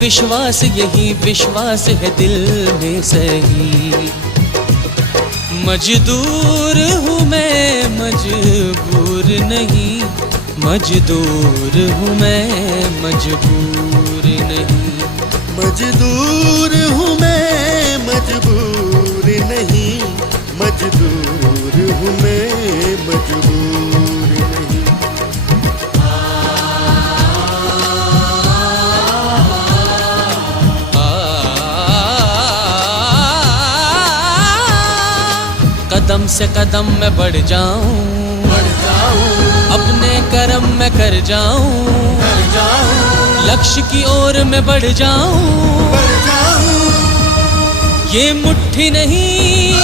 विश्वास यही विश्वास है दिल में सही। मजदूर हूँ मैं मजबूर नहीं, मजदूर हूँ मैं मजबूर नहीं। मजदूर हूँ मैं मजबूर नहीं, मजदूर हूँ मैं मजबूर नहीं। कदम से कदम मैं बढ़ जाऊं, अपने कर्म में कर जाऊं, लक्ष्य की ओर मैं बढ़ जाऊं। ये मुट्ठी नहीं